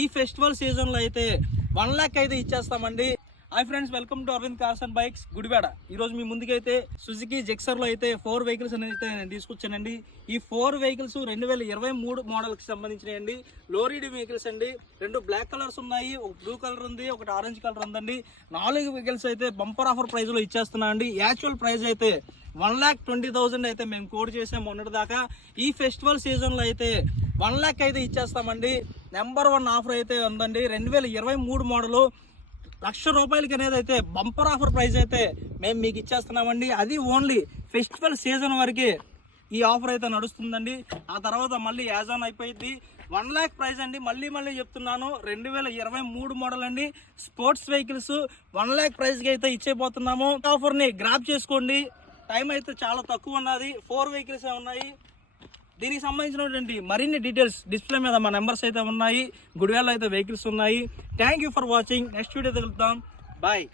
ఈ ఫెస్టివల్ సీజన్లో అయితే 1 లక్ష అయితే ఇచ్చేస్తామండి. Hi friends, welcome to Aravind cars and bikes Gudivada. ఈరోజు మీ ముందుకైతే సుజుకి జిక్సర్లో అయితే 4 వెహికల్స్ అనేది నేను తీసుకొచ్చానండి. ఈ 4 వెహికల్స్ 2023 మోడల్కి సంబంధించినవి. లోరీడ్ వెహికల్స్ అండి. 2 బ్లాక్ కలర్స్ ఉన్నాయి, ఒక బ్లూ కలర్ ఉంది, ఒకటి ఆరెంజ్ కలర్ ఉందండి. 4 వెహికల్స్ అయితే బంపర్ ఆఫర్ ప్రైస్లో ఇచ్చేస్తున్నా అండి. యాక్చువల్ ప్రైస్ అయితే 1,20,000 అయితే మేము కోడ్ చేసాం మొన్నటి దాకా. ఈ ఫెస్టివల్ సీజన్లో అయితే 1 లక్ష అయితే ఇచ్చేస్తామండి. నెంబర్ 1 ఆఫర్ అయితే ఉందండి. 2023 మోడలు ₹1,00,000 అనేది అయితే బంపర్ ఆఫర్ ప్రైస్ అయితే మేము మీకు ఇచ్చేస్తున్నామండి. అది ఓన్లీ ఫెస్టివల్ సీజన్ వరకే ఈ ఆఫర్ అయితే నడుస్తుందండి. ఆ తర్వాత మళ్ళీ యాజ్ ఆన్ అయిపోయింది. 1 లక్ష ప్రైస్ అండి. మళ్ళీ చెప్తున్నాను, 2023 మోడల్ అండి. స్పోర్ట్స్ వెహికల్స్ 1 లక్ష ప్రైస్కి అయితే ఇచ్చేపోతున్నాము. ఆఫర్ని గ్రాప్ చేసుకోండి. టైం అయితే చాలా తక్కువ ఉన్నది. 4 వెహికల్స్ ఉన్నాయి. దీనికి సంబంధించినటువంటి మరిన్ని డీటెయిల్స్ డిస్ప్లే మీద మా నెంబర్స్ అయితే ఉన్నాయి. గుడివాడలో అయితే వెహికల్స్ ఉన్నాయి. Thank you for watching. Next video కలుద్దాం. బాయ్.